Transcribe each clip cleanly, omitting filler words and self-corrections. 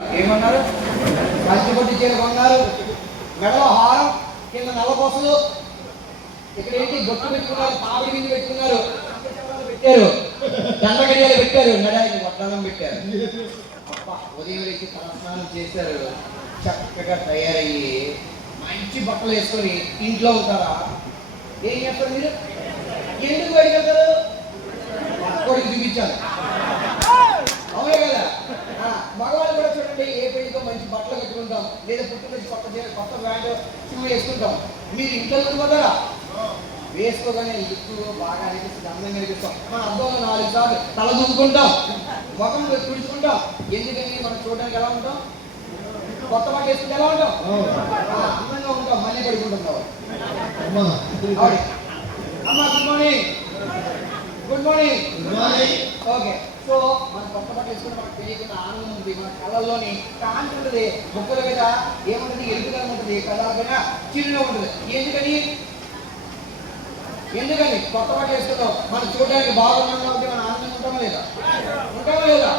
ఏమన్నారు? కంచిపొట్టి చీర కొన్నారు, మెడలో హారం, కింద నల్లపోసలు, ఇక్కడ ఏంటి గొట్టు పెట్టుకున్నారు, పావిడి బిందు పెట్టుకున్నారు, పెట్టారు, దండగడియాలు పెట్టారు, మెడాయికి వడ్డానం పెట్టారు. అబ్బా ఉదయం లేచి తలస్నానం చేశారు, చక్కగా తయారయ్యి మంచి బట్టలు వేసుకొని ఇంట్లో ఉంటారా? ఏం చేస్తారు మీరు? ఎందుకు బయటకు వెళ్తారు? పక్కోడికి చూపించాలి, అవునే కదా. మగవాళ్ళు కూడా చూడండి, ఏ పెళ్లితో మంచి బట్టలు కట్టుకుంటాం, లేదా పుట్టినరోజు కొత్త బ్యాండ్ షూ వేసుకుంటాం. మీరు ఇంట్లో పోతారా? వేసుకోగానే లుక్ బాగా అనిపిస్తుంది, అందంగా అనిపిస్తాం. మన అద్దంలో 4 సార్లు తల దూకుంటాం, ముఖం తుడుచుకుంటాం. ఎందుకని మనం చూడడానికి ఎలా ఉంటాం? కొత్త బట్ట వేసుకుంటే ఎలా ఉంటాం? అందంగా ఉంటాం. మళ్ళీ పడుకుంటాం. అమ్మా good morning, good morning, good morning. Okay, so మన కొత్త బట్ట వేసుకుంటే మనకు తెలియకుండా ఆనందం ఉంటుంది, మన కళ్ళల్లోని కాంతి ఉంటుంది, బుక్కల మీద ఏముంటుంది, ఎరుపుదనం ఉంటుంది, కళ్ళ పైన చిరునవ్వు ఉంటుంది. ఎందుకని కొత్త బట్ట వేసుకుంటాం? మనం చూడడానికి బాగున్నాం కాబట్టి మనం ఆనందంగా ఉంటామా లేదా? ఉంటామా లేదా?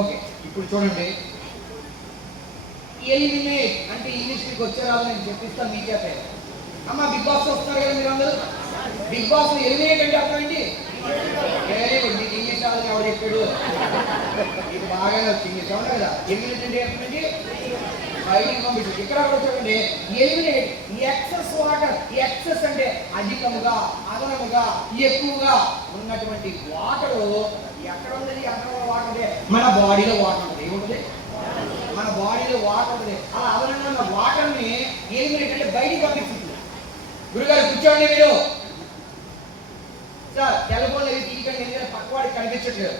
ఓకే, ఇప్పుడు చూడండి, ఎలిమినేట్ అంటే ఇంగ్లీష్ మీకు వచ్చే రాదు, నేను చెప్పిస్తాను మీ చేత. అమ్మ బిగ్ బాస్ వస్తున్నారు కదా మీరు అందరూ, బిగ్ బాస్ ఎలిమినేట్ అంటే అర్థం ఏంటి? వెరీ గుడ్, మీకు ఇంగ్లీష్ రాదని ఎవరు చెప్పాడు? ఇది బాగానే వచ్చింది, అవునా కదా? ఎలిమినేట్ అంటే ఏంటంటే బయటికి పంపించు. ఇక్కడ కూడా చూడండి, ఎలిమినేట్ ఎక్సెస్ వాటర్. ఎక్సెస్ అంటే అధికముగా, అదనముగా, ఎక్కువగా ఉన్నటువంటి వాటరు. ఎక్కడ ఉన్నది అదనముగా వాటర్ అంటే మన బాడీలో వాటర్ ఉంటుంది. ఏముంటుంది? మన బాడీలో వాటర్ ఉంటుంది. అలా అదనంగా ఉన్న వాటర్ని ఎలిమినేట్ అంటే బయటికి పంపిస్తుంది. గురుగారు కూర్చోండి మీరు. సార్ సెల్ఫోన్లో ఎది తీయకండి, ఎందుకంటే పక్క వాడికి కనిపించట్లేదు.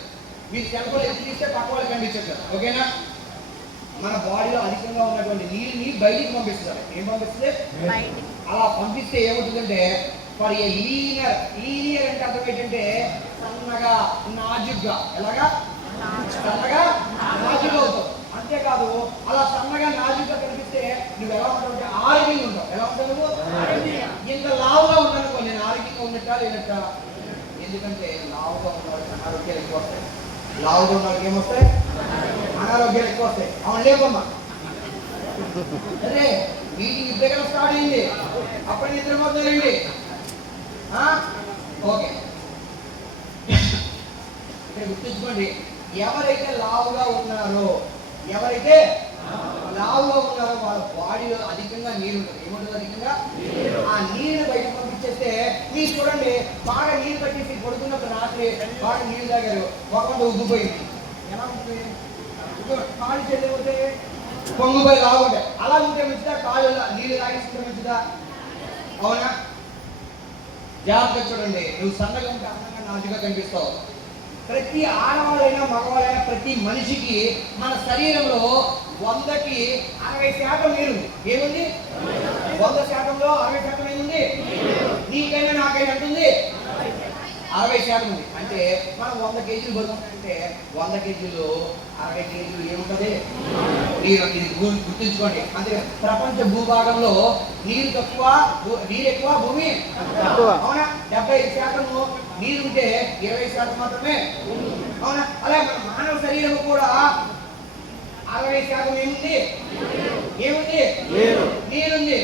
మీరు సెల్ఫోన్లో ఎది తీస్తే పక్క వాడికి కనిపించట్లేదు, ఓకేనా? మన బాడీలో అధికంగా ఉన్నటువంటి నీరుని బయటికి పంపిస్తారు. ఏం పంపిస్తుంది? అలా పంపిస్తే ఏమవుతుందంటే ఫర్ ఏ లీనియర్. లీనియర్ అంటే అర్థం ఏంటంటే సన్నగా, నాజుగ్గా. ఎలాగా? సన్నగా, నాజుగ్గా అవుతావు. అంతేకాదు, అలా సన్నగా, నాజుగ్గా కనిపిస్తే నువ్వు ఎలా ఉంటావు అంటే ఆరోగ్యంగా ఉంటావు. ఎలా ఉంటావు నువ్వు? ఇంత లావుగా ఉన్నానుకో, నేను ఆరోగ్యంగా ఉన్నట్టా లేనట్టా? ఎందుకంటే లావుగా ఉన్నవాడికి అనారోగ్యాలు ఎక్కువ వస్తాయి. లావుగా ఉన్నవాడికి ఏమొస్తాయి? అనారోగ్యాలు ఎక్కువ వస్తాయి. అవును లేకమ్మా? అదే మీటింగ్ ఇప్పుడే కదా స్టార్ట్ అయింది, అప్పటి నిద్రపోతారండి. ఓకే, ఇక్కడ గుర్తుంచుకోండి, ఎవరైతే లావుగా ఉన్నారో వాళ్ళ బాడీలో అధికంగా నీరు ఉంటుంది. ఏముంటుంది? అధికంగా ఆ నీరుని బయట పంపించేస్తే, మీరు చూడండి, బాగా నీరు పట్టేసి పడుకున్నప్పుడు రాత్రి బాగా నీళ్ళు తాగారు, మొక్కలు ఉబ్బిపోయింది. ఎలా ఉంటుంది? కాళ్ళు చెల్లిపోతే పొంగిపోయి లాగుంటాయి. అలా ఉంటే మంచిదా? కాళ్ళు నీళ్ళు తాగేసుకుంటే మంచిదా? అవునా? జాగ్రత్తగా చూడండి, నువ్వు సన్నగా ఉంటే అందంగా, నాజుగా కనిపిస్తావు. ప్రతి ఆడవాళ్ళైనా మగవాళ్ళైనా ప్రతి మనిషికి మన శరీరంలో 100కి 60% నీరుంది. ఏముంది? 100%లో 60% ఏముంది? నీకైనా నాకైనా ఉంటుంది 60% ఉంది. అంటే మనం 100 కేజీలు బరువుంటే 100 కేజీలు 60 కేజీలు ఏముంటుంది? నీరు. ఇది గుర్తుంచుకోండి. అందుకే ప్రపంచ భూభాగంలో నీరు తక్కువ, నీరు ఎక్కువ, భూమి తక్కువ. అవునా? 75% నీరు ఉంటే 20% మాత్రమే. అవునా? అలాగే మన మానవ శరీరం కూడా 60% ఏముంది? నీరుంది.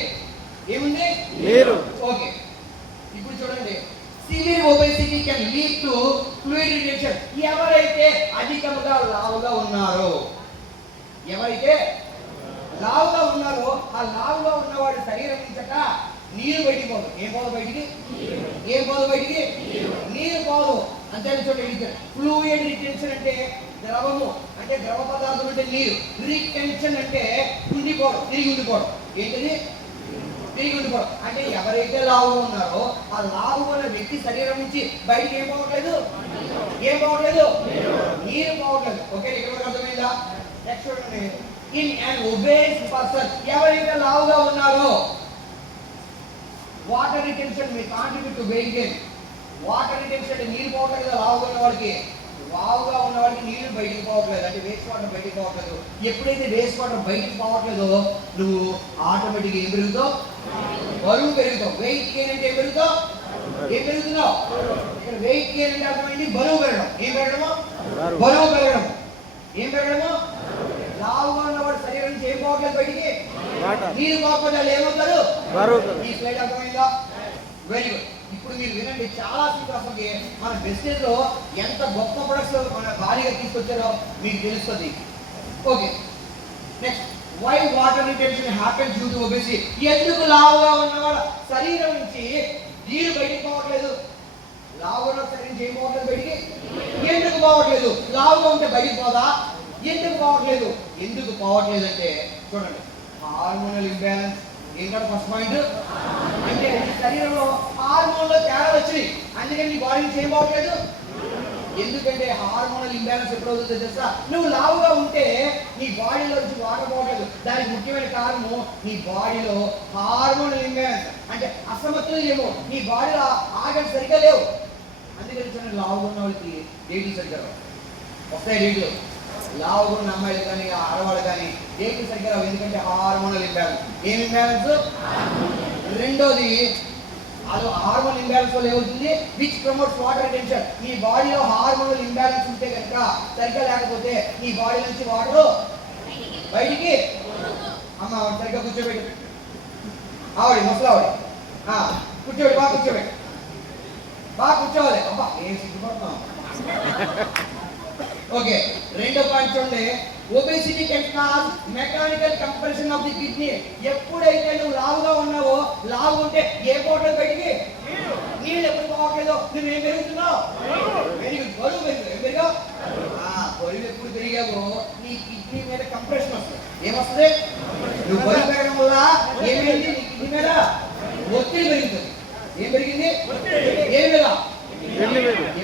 ఏముంది? నీరు. ఓకే, ఇప్పుడు చూడండి, severe obesity can lead to fluid retention. ఎవరైతే అధికంగా లావుగా ఉన్నారో, ఆ లావుగా ఉన్నవాడి శరీరం నుంచట నీరు బయటికి పోదు. ఏం పోదు బయటికి? నీరు పోదు. అంతే చూడండి, ఫ్లూయిడ్ రిటెన్షన్ అంటే ద్రవము, అంటే ద్రవ పదార్థం అంటే నీరు. రిటెన్షన్ అంటే ఉండిపోవడం, తిరిగి ఉండిపోవడం. ఏంటిది? తిరిగి ఉండిపోవడం. అంటే ఎవరైతే లావుగా ఉన్నారో ఆ లావుగా ఉన్న వ్యక్తి శరీరం నుంచి బయటికి ఏం పోవట్లేదు? నీరు పోవట్లేదు. ఓకే, ఇక్కడ అర్థమైందా? నెక్స్ట్ చూడండి, ఇన్ అన్ ఒబేస్ పర్సన్, ఎవరైతే లావుగా ఉన్నారో water retention me contribute to weight gain. Water retention అంటే నీరు పోవట్లేదు కదా లావుగా ఉన్నవాడికి నీరు బయటికి పోవట్లేదు, అంటే వేస్ట్ వాటర్ బయటికి పోవట్లేదు. ఎప్పుడైతే వేస్ట్ వాటర్ బయటికి పోవట్లేదో నువ్వు ఆటోమేటిక్గా ఏం పెరుగుతావు? బరువు పెరుగుతావు. వెయిట్ గెయిన్ అంటే ఏం పెరుగుతున్నావు? ఇక్కడ వెయిట్ గెయిన్ అంటే అర్థమైంది బరువు పెరగడం. ఏం పెరగడము? బరువు పెరగడం. ఏం పెరగడము? లావుగా ఉన్నవాడు శరీరం నుంచి ఏం పోవట్లేదు బయటికి, నీరు పోకుండా ఏమవుతారు, ఈ స్లైడ్ అర్థమైందా? Very good. ఇప్పుడు మీరు వినండి, చాలా అసలుకి మన బిజినెస్ లో ఎంత గొప్ప ప్రొడక్ట్స్ మన భారీగా తీసుకొచ్చారో మీకు తెలుస్తుంది. Okay, next, why water retention happens due to obesity. ఎందుకు లావుగా ఉన్నవాడు శరీరం నుంచి నీరు బయటికి పోవట్లేదు? లావుగా ఉన్న శరీరం నుంచి ఏం పోవట్లేదు బయటికి, ఎందుకు పోవట్లేదు? లావుగా ఉంటే బయటికి పోదా? ఎందుకు పోవట్లేదు? ఎందుకు పోవట్లేదు అంటే చూడండి, హార్మోనల్ ఇంబ్యాలెన్స్. ఏంటంటే ఫస్ట్ పాయింట్ అంటే శరీరంలో హార్మోన్లో తేడా వచ్చినాయి, అందుకని నీ బాడీ నుంచి ఏం పోవట్లేదు. ఎందుకంటే హార్మోనల్ ఇంబ్యాలెన్స్ ఎప్పుడు అవుతుందో తెలుసా? నువ్వు లావుగా ఉంటే నీ బాడీలో నుంచి వాటర్ పోవట్లేదు. దానికి ముఖ్యమైన కారణము నీ బాడీలో హార్మోనల్ ఇంబ్యాలెన్స్ అంటే అసమతుల్యము. నీ బాడీలో ఆర్గన్స్ సరిగ్గా లేవు. అందుకని చూడండి, లావుగా ఉన్న వాళ్ళకి డేట్లు సరిగ్గా వస్తాయి. డేట్లు లావుగా ఉన్న అమ్మాయిలు కానీ ఆడవాళ్ళు కానీ డేట్లు సరిగ్గా రావు. ఎందుకంటే హార్మోనల్ ఇంబ్యాలెన్స్. ఏం ఇంబ్యాలెన్స్? రెండోది, అది హార్మోన్ ఇంబ్యాలెన్స్ వల్ల ఏమవుతుంది, విచ్ ప్రమోట్స్ వాటర్ రిటెన్షన్. నీ బాడీలో హార్మోనల్ ఇంబ్యాలెన్స్ ఉంటే కనుక సరిగ్గా లేకపోతే నీ బాడీ నుంచి వాటర్ బయటికి. అమ్మ సరిగ్గా కూర్చోబెట్టి, ఆవిడ ముసలావిడ కూర్చోబెట్టి, బాగా కూర్చోబెట్టి, బాగా కూర్చోవాలి. అబ్బా ఏం సిగ్గుపడుతున్నాం. ఓకే, రెండో పాయింట్ చూడండి, obesity can cause mechanical compression of the kidney. ఎప్పుడైతే నువ్వు లావుగా ఉన్నావో, లావు ఉంటే ఏ పోవట్లేదు బయటికి, నీళ్ళు ఎప్పుడు పోవట్లేదు, నువ్వు ఏం పెరుగుతున్నావు, బరువు పెరిగావు. బరువు ఎప్పుడు పెరిగావో నీ కిడ్నీ మీద కంప్రెషన్ వస్తుంది. ఏమొస్తుంది? నువ్వు బరువు పెరగడం వల్ల ఏమైంది, నీ కిడ్నీ మీద ఒత్తిడి పెరుగుతుంది. ఏం పెరిగింది? ఏమి మీద?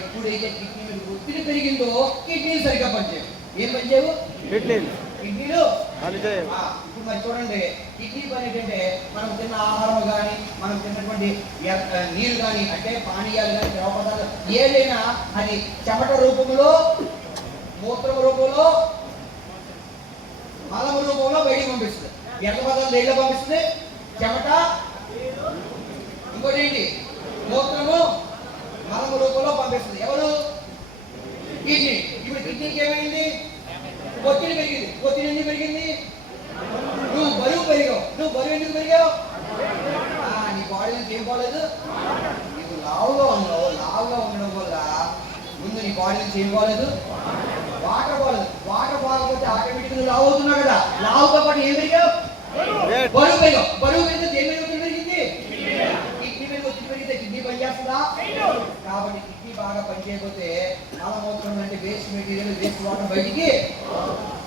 ఎప్పుడైతే కిడ్నీ మీద ఒత్తిడి పెరిగిందో కిడ్నీలు సరిగ్గా పనిచేయవు. ఏం పనిచేయవు? కిడ్నీలు. ఇప్పుడు మరి చూడండి, కిడ్నీ పని ఏంటంటే మనం తిన్న ఆహారం కానీ, మనం తిన్నటువంటి నీరు కానీ, అంటే పానీయాలు కానీ, ద్రవ పదార్థాలు ఏదైనా అది చెమట రూపంలో, మూత్రం రూపంలో, మలము రూపంలో బయటికి పంపిస్తుంది. వ్యర్థ పదార్థాలు దేంట్లో పంపిస్తుంది? చెమట, ఇంకోటి ఏంటి, మూత్రము, మలము రూపంలో పంపిస్తుంది. ఎవరు? కిడ్నీ. ఇప్పుడు కిడ్నీకి ఏమైంది? ఒత్తిడి పెరిగింది. ఒత్తిడి ఎందుకు పెరిగింది? నువ్వు బరువు పెరిగావు. నువ్వు బరువు ఎందుకు పెరిగావు? నీ బాడీ నుంచి ఏం పోలేదు, నువ్వు లావుగా ఉన్నావు. లావుగా ఉండడం వల్ల ముందు నీ బాడీ నుంచి ఏం పోలేదు, వాటర్ పోలేదు. వాటర్ పోకపోతే ఆటోమేటిక్ నువ్వు లావు అవుతున్నావు కదా. లావుతో పాటు ఏం పెరిగావు? బరువు పెరిగావు. బరువు పెరిగితే దేని మీద ఒత్తిడి పెరిగింది? కిడ్నీ మీద ఒత్తిడి పెరిగితే కిడ్నీ పనిచేస్తుందా? కాబట్టి కిడ్నీ బాగా పనిచేయకపోతే మలమూత్రం అంటే వేస్ట్ మెటీరియల్, వేస్ట్ వాటర్ బయటికి.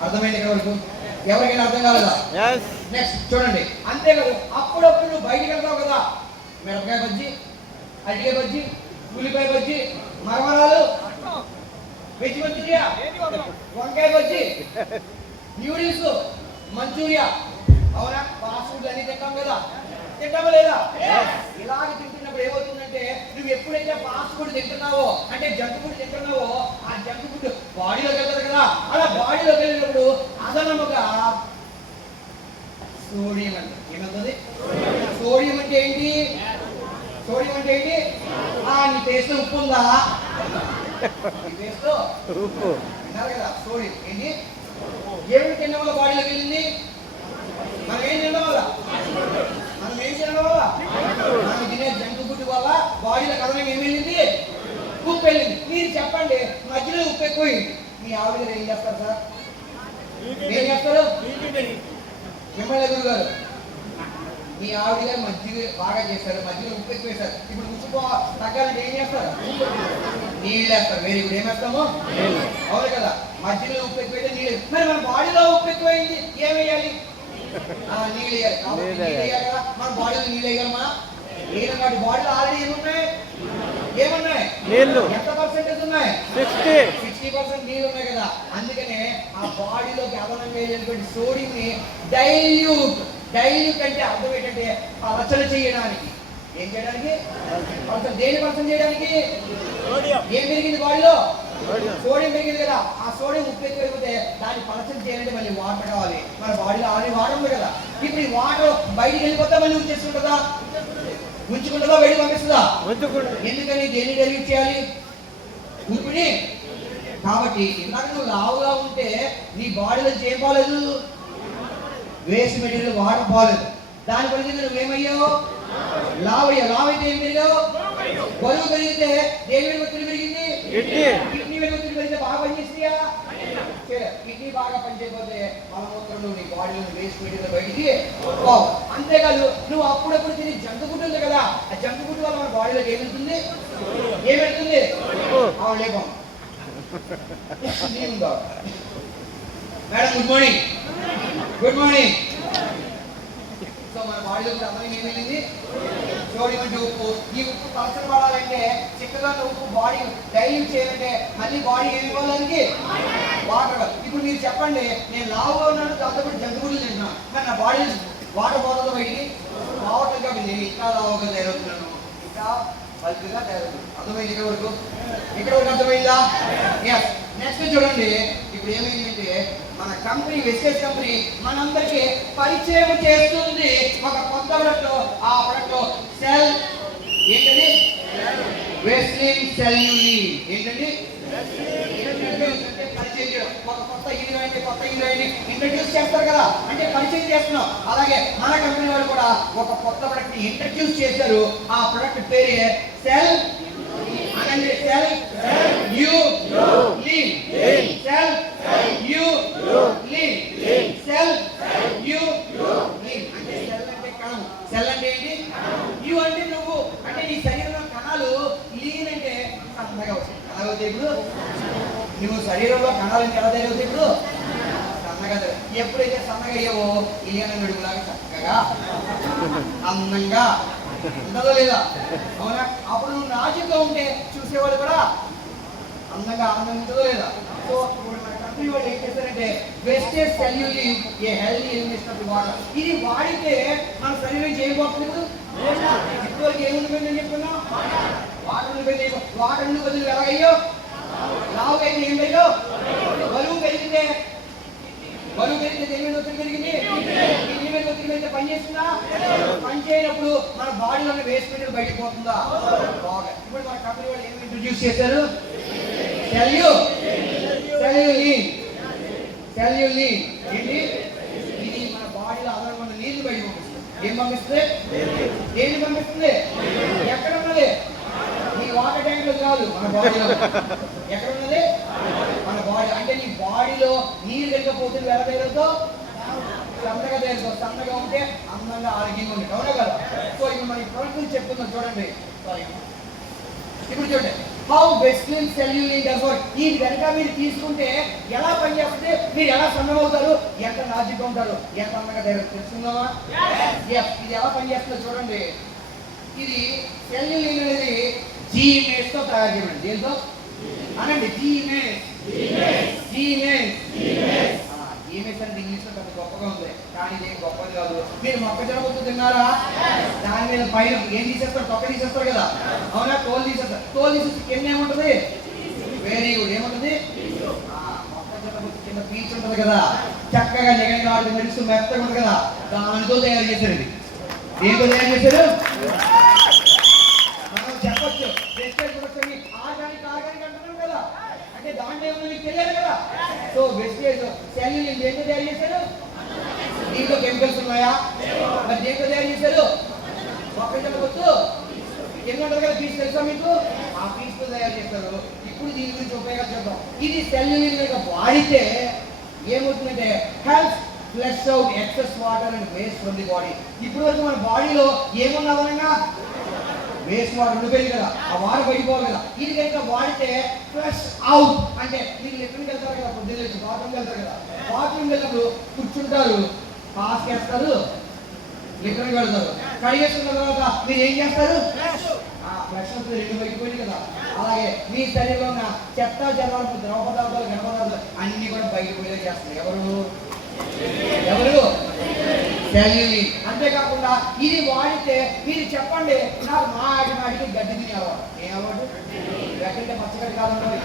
అర్థమైంది ఇక్కడ వరకు? ఎవరికైనా అర్థం కాలేదా? నెక్స్ట్ చూడండి, అంతేకాదు అప్పుడప్పుడు నువ్వు బయటికి వెళ్తావు కదా, మిరపకాయ బజ్జి, అరటికాయ బజ్జి, ఉల్లిపాయ బజ్జి, మరమరాలు, వెజ్ మంచూరియా, వంకాయ బజ్జి, న్యూడిల్స్, మంచూరియా, అవునా? ఫాస్ట్ ఫుడ్ అన్ని తింటాం కదా, తింటామా లేదా? ఇలాగ తింటున్నప్పుడు ఏమవుతుందంటే, నువ్వు ఎప్పుడైతే ఫాస్ట్ ఫుడ్ తింటున్నావో, అంటే జంక్ ఫుడ్ తింటున్నావో, ఆ జంక్ ఫుడ్ బాడీలోకి వెళ్తారు కదా. అలా బాడీలోకి వెళ్ళినప్పుడు అదనముగా సోడియం అంటే ఏమవుతుంది? సోడియం అంటే ఏంటి? సోడియం అంటే ఏంటి? నీ టేస్ట్ ఉప్పు ఉందా? నీ టేస్ట్ ఉప్పు విన్నారు కదా. సోడియం ఏంటి? ఏమి తినడం వల్ల బాడీలోకి వెళ్ళింది? మనం ఏం తినడం వల్ల? మనం తినే జంక్ ఫుడ్ వల్ల బాడీలో కథనం ఏం వెళ్ళింది? ఉప్పు వెళ్ళింది. మీరు చెప్పండి, మధ్యలో ఉప్పు ఎక్కువైంది, మీ ఆవిడ గారు ఏం చేస్తారు సార్? ఏం చేస్తారు? మిమ్మల్ని గురువు గారు, మీ ఆవిడ గారు మజ్జిగ బాగా చేస్తారు, మధ్యలో ఉప్పు ఎక్కువ వేస్తారు. ఇప్పుడు ఉప్పు తగ్గాలంటే ఏం చేస్తారు? నీళ్ళు వేస్తారు. Very good. ఏమేస్తాము? అవును కదా. మధ్యలో ఉప్పు ఎక్కువైతే నీళ్ళు. మరి మన బాడీలో ఉప్పు ఎక్కువైంది, ఏం వేయాలి? నీళ్ళు వేయాలి. కాబట్టి నీళ్ళు వేయాలి కదా. మన బాడీలో నీళ్ళు వేయగలమా? లేదన్నమాట. బాడీలో ఆల్రెడీ ఏమున్నాయి? ఏమున్నాయి? నీళ్ళు. ఎంత పర్సెంటేజ్ ఉన్నాయి? 60% నీళ్ళు ఉన్నాయి కదా. అందుకనే ఆ బాడీలోకి అదనంగా వెళ్ళేటువంటి సోడియం ని డైల్యూట్ అంటే అర్థం ఏంటంటే పలచన చేయడానికి. ఏం చేయడానికి? దేని పలచన చేయడానికి? ఏం పెరిగింది బాడీలో? సోడియం పెరిగింది కదా. ఆ సోడియం ఉప్పు ఎక్కువ పెరిగితే దాన్ని పలచన చేయాలంటే మళ్ళీ వాటర్ కావాలి. మన బాడీలో ఆల్రెడీ వాటర్ ఉంది కదా. ఇప్పుడు ఈ వాటర్ బయటికి వెళ్ళిపోతే మళ్ళీ ఉంచేసుకుంటుందా? ఉంచుకుంటుందా? బయట పంపిస్తుందా? ఎందుకని దేన్ని డైల్యూట్ చేయాలి? ఉప్పుని కాబట్టి ఇందాక నువ్వు లావుగా ఉంటే నీ బాడీలో ఏం బాలేదు, వేస్ట్ మెటీరియల్ వాటర్ బాలేదు. దాని పరిస్థితి నువ్వేమయ్యావు, లావయ్యావు. లావైతే ఏం పెరిగావు, బరువు పెరిగితే దేని మీద ఒత్తిడి పెరిగింది, కిడ్నీ మీద ఒత్తిడి పెరిగితే బాగా పనిచేస్తుందా, కిడ్నీ బాగా పనిచేయకపోతే మలమూత్రంలో నీ బాడీలో వేస్ట్ మెటీరియల్ బయటికి పోవు. అంతేకాదు నువ్వు అప్పుడప్పుడు తిని జంక్ ఫుడ్ ఉంది కదా, ఆ జంక్ ఫుడ్ వల్ల మన బాడీలోకి ఏమెళ్తుంది, లేపం. Madam good morning. Good morning. So మన బాడీలోకి అర్థం ఏం వెళ్ళింది, సోడియం అంటే ఉప్పు. ఈ ఉప్పు పలసన పడాలంటే, చిక్కగా ఉప్పు బాడీ డైల్యూట్ చేయాలంటే మళ్ళీ బాడీ ఏమి ఇవ్వడానికి, వాటర్. ఇప్పుడు మీరు చెప్పండి, నేను లావుగా ఉన్నాను, దాంతో జంక్ ఫుడ్లు తింటున్నా, కానీ నా బాడీ వాటర్ బాటిల్ బయటికి రావట్లేదు. కాబట్టి నేను ఇంకా లావుగా తయారవుతున్నాను, ఇంకా బల్క్గా తయారవుతున్నాను. అర్థమైంది ఇక్కడ వరకు? ఇక్కడ వరకు అర్థమైందా? ఎస్. నెక్స్ట్ చూడండి, ఇప్పుడు ఏమైందంటే మన కంపెనీ, వెస్టేజ్ కంపెనీ మనందరికీ పరిచయం చేస్తుంది ఒక కొత్త ప్రొడక్ట్. ఆ ప్రొడక్ట్ సెల్ ఏంటండి, వెస్లిన్ సెల్యులిన్. ఏంటండి, పరిచయం చేయడం. ఒక కొత్త హీరోయిన్ ఇంట్రడ్యూస్ చేస్తారు కదా, అంటే పరిచయం చేస్తున్నాం. అలాగే మన కంపెనీ వాళ్ళు కూడా ఒక కొత్త ప్రొడక్ట్ ఇంట్రడ్యూస్ చేశారు. ఆ ప్రొడక్ట్ పేరే సెల్ అనండి, cell you lean. Cell you lean. Cell you lean అంటే సెల్ అంటే కణం. సెల్ అంటే ఏంటి, యు అంటే నువ్వు, అంటే నీ శరీరంలో కణాలు, లీన్ అంటే సన్నగా అవుతాయి. అలాగే ఇప్పుడు నువ్వు శరీరంలో కణాలు ఎలా తయారవుతాయి, ఇప్పుడు సన్నగా. ఎప్పుడైతే సన్నగా అయ్యావో ఇలియన నడుగులాగా చక్కగా అందంగా ఉంటుందో లేదా, అవునా? అప్పుడు నువ్వు నాజుగా ఉంటే చూసేవాళ్ళు కూడా అందంగా ఆనందంగా ఉంటుందో లేదా. సో ఇప్పుడు మన కంపెనీ వాళ్ళు ఏం చేస్తారంటే వెస్టేజ్ సెల్యులిన్ a healthy elimination of water. ఇది వాడితే మన శరీరం చేయబోతుంది. ఇప్పటివరకు ఏముంటుంది చెప్తున్నా, వాటర్ ఉండిపోయింది. వాటర్ బదులు ఎలాగయ్యో, లావుగా అయితే ఏం పెరిగావు, బరువు పెరిగితే దేని మీద ఒత్తిడి పెరిగింది, కిడ్నీ మీద ఒత్తిడి పెరిగితే పని చేస్తుందా, పని చేయనప్పుడు మన బాడీలో వేస్ట్ మెటీరియల్ బయటకు పోతుందా, బాగా. ఇప్పుడు మన కంపెనీ వాళ్ళు ఏమి ఇంట్రడ్యూస్ చేశారు, సెల్యులిన్. ఏంటి, ఇది మన బాడీలో ఆధారపడిన నీళ్లు బయట పంపిస్తుంది. ఏం పంపిస్తుంది, దేన్ని పంపిస్తుంది, ఎక్కడ ఉన్నది, నీ వాటర్ ట్యాంక్ లో కాదు, మన బాడీలో. ఎక్కడ ఉన్నది, మన బాడీ. అంటే నీ బాడీలో నీరు వెళ్ళకపోతే ఎలా తయారవుతావు, సన్నగా తయారవుతావు. సన్నగా ఉంటే అందంగా ఆరోగ్యంగా ఉంది, అవునా కదా. సో ఇప్పుడు మన ప్రొడక్ట్ గురించి చెప్తున్నాం చూడండి. ఇప్పుడు చూడండి, హౌ వెస్లిన్ సెల్యులిన్ డస్ వర్క్. ఈ కనుక మీరు తీసుకుంటే ఎలా పనిచేస్తే, మీరు ఎలా సన్నమవుతారు, ఎంత నాజుగా ఉంటారు, ఎంత అందంగా తయారవుతారు తెలుసుకుందామా? ఇది ఎలా పనిచేస్తుందో చూడండి. ఇది సెల్యులిన్ అనేది జీమేస్ తో తయారు చేయబడింది. దేంతో అనండి, జీమేస్ అంటే ఇంగ్లీష్ లో పెద్ద గొప్పగా ఉంది, కానీ ఇదేం గొప్పది కాదు. మీరు మొక్కజొన్న పొత్తు తిన్నారా, దాని మీద పైన ఏం తీసేస్తారు, తొక్క తీసేస్తారు కదా, అవునా, తోలు తీసేస్తారు. తోలు తీసేసి కింద ఏముంటది, వెరీ గుడ్, ఏముంటది, మొక్కజొన్న పొత్తు కింద పీచు ఉంటది కదా, చక్కగా నిగంగా ఆడి మెరుస్తూ మెత్తగా ఉంటుంది కదా, దానితో తయారు చేశారు. ఇది దేంతో తయారు చేశారు, మనం చెప్పచ్చు వెస్టేజ్ ప్రొడక్ట్స్ ఆర్గానిక్ అంటున్నాం కదా, అంటే దాంట్లో ఏమో మీకు తెలియదు కదా. సో వెస్టేజ్ సెల్యులిన్ దేంతో తయారు చేశారు, దీంట్లో కెమికల్స్ ఉన్నాయా, మరి దేంతో తయారు చేశారు, మొక్కజొన్న పొత్తు కింద ఉంటుంది కదా పీస్, తెలుసా మీకు, ఆ పీస్ తో తయారు చేస్తారు. ఇప్పుడు దీని గురించి ఉపయోగాలు చేద్దాం. ఇది సెల్యులిన్ వాడితే ఏమవుతుందంటే help flush out excess water and waste from the body. ఇప్పుడు వరకు మన బాడీలో ఏమున్నా వలన వేస్ట్ వాటర్ ఉండిపోయింది కదా, ఆ వాటర్ బయటపోవాలి కదా. ఇది కనుక వాడితే ఫ్లష్ అవుట్ అంటే మీరు ఎక్కడికి వెళ్తారు కదా, పొద్దున్న లేచి బాత్రూమ్కి వెళ్తారు కదా, బాత్రూమ్కి వెళ్ళినప్పుడు కూర్చుంటారు, పాస్ చేస్తారు, లిక్కర్కి వెళ్తారు, కడిగేసుకున్న తర్వాత మీరు ఏం చేస్తారు, ఫ్లష్ అవుతుంది, రెండు బయటపోయింది కదా. అలాగే మీ శరీరంలో ఉన్న చెత్త చెదాలు, ద్రవ పదార్థాలు, ఘన పదార్థాలు అన్ని కూడా బయటపోయేలా చేస్తారు. ఎవరు సెల్యులిన్. అంతేకాకుండా ఇది వాడితే మీరు చెప్పండి, నాకు మాటికి గడ్డి తినే అలవాటు. ఏ అలవాటు, గడ్డి అంటే పచ్చగడ్డి కాదండి,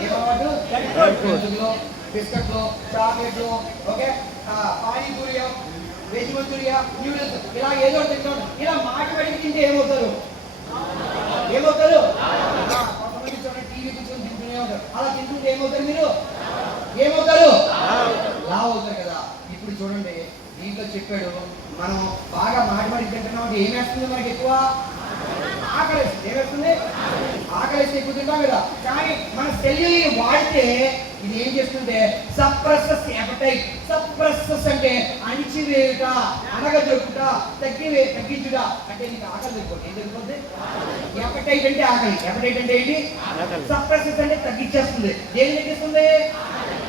ఏ అలవాటు, బిస్కెట్లు, చాక్లెట్లు, okay, panipuri, veg manchurian, noodles, ఇలా ఏదో తింటాను. ఇలా మాటి తింటే ఏమవుతారు, కొంతమంది చూడండి టీవీ కూర్చొని తింటూనే తింటూనే ఉంటారు. అలా తింటుంటే ఏమవుతారు మీరు? ఏమవుతారు? లావు అవుతారు కదా. ఇప్పుడు చూడండి, దీంట్లో చెప్పాడు, మనం బాగా మాడి తింటున్నాం అంటే ఏమేస్తుంది మనకి ఎక్కువ? ఆకలిస్తుంది. ఏమేస్తుంది? ఆకలిస్తే ఎక్కువ తింటాం కదా. కానీ మన సెల్యుని వాడితే ఇది ఏం చేస్తుంటే సప్రెసెస్ యాపటైట్. సప్రెసెస్ అంటే అణిచివేయుట, అనగదొక్కుట, తగ్గించుట. అంటే నీకు ఆకలి తగ్గిపోతుంది. ఏం తగ్గిపోతుంది? యాపటైట్ అంటే ఆకలి. యాపటైట్ అంటే ఏంటి? సప్రెసెస్ అంటే తగ్గించేస్తుంది. దేని తగ్గిస్తుంది?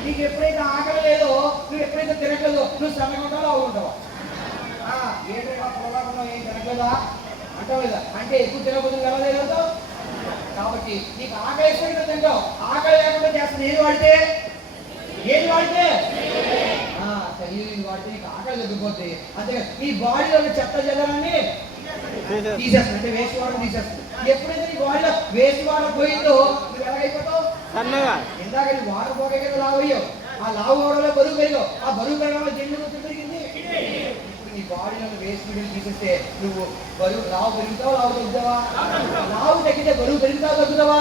నీకు ఎప్పుడైతే ఆకలి లేదో, నువ్వు ఎప్పుడైతే తినట్లేదో, నువ్వు శ్రమగా ఉంటావు, లావు ఉంటావు. ఏంటంటే పొలకుండా ఏం తినట్లేదా అంటావు లేదా? అంటే ఎక్కువ తినకపోతే ఎలా లేదంటావు. కాబట్టి నీకు ఆకలి వేసుకుంటే తింటావు, ఆకలి లేకుండా చేస్తుంది. ఏది వాడితే శరీరం వాడితే నీకు ఆకలి తగ్గిపోతుంది. అంతేగా నీ బాడీలో ఉన్న చెత్త చెదారాన్ని తీసేస్తుంది. అంటే వేస్ట్ వాటర్ తీసేస్తుంది. ఎప్పుడైతే నీ బాడీలో వేస్ట్ వాటర్ పోయిందో నువ్వు ఎలాగైపోతావు? ఇందాక నీ వాటర్ పోగే కదా లావు అయ్యావు. ఆ లావు అవడంలో బరువు పెరిగావు. ఆ బరువు పెరగడంలో జన్మ పెరిగింది. ఇప్పుడు నీ బాడీలో వేస్ట్ మెటీరియల్ తీసేస్తే నువ్వు లావు పెరుగుతావా, లావు తగ్గుతావా? లావు తగ్గితే బరువు పెరుగుతావా, తగ్గుతావా?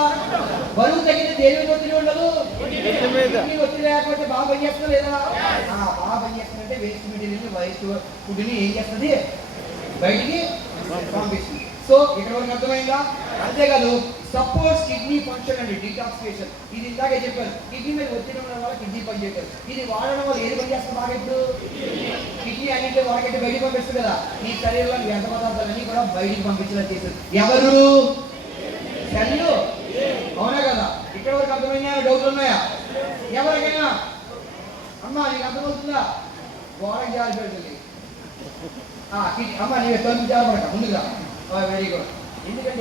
బరువు తగ్గితే దేని మీద ఒత్తిడి ఉండదు. ఒత్తిడి లేకపోతే బాగా పని చేస్తుందా లేదా? బాగా పని చేస్తుందంటే వేస్ట్ మెటీరియల్, వేస్ట్ ఫుడ్ని ఏం చేస్తుంది? బయటికి పంపిస్తుంది. సో ఇక్కడ వరకు అర్థమైందా? అంతేకాదు సపోర్ట్స్ కిడ్నీ ఫంక్షన్ అండి, డిటాక్సిఫికేషన్. ఇది ఇందాకే చెప్పారు, కిడ్నీ మీద ఒత్తిడి ఉండడం వల్ల కిడ్నీ పని చేయగలరు. ఇది వాడడం వల్ల ఏది పని చేస్తుంది బాగా? ఇప్పుడు కిడ్నీ అన్నింటిలో వాడకంటే బయటికి పంపిస్తుంది కదా. నీ శరీరంలో వ్యర్థ పదార్థాలన్నీ కూడా బయటికి పంపించేలా చేశారు ఎవరు? సెల్లు. అవునా కదా? ఇక్కడ వరకు అర్థమైనా డౌట్లు ఉన్నాయా ఎవరికైనా? అమ్మా నీకు అర్థమవుతుందా? గోడకి జారి పెడుతుంది. అమ్మ నీకు తొమ్మిది జారపడక ముందుగా. Very good. ఎందుకంటే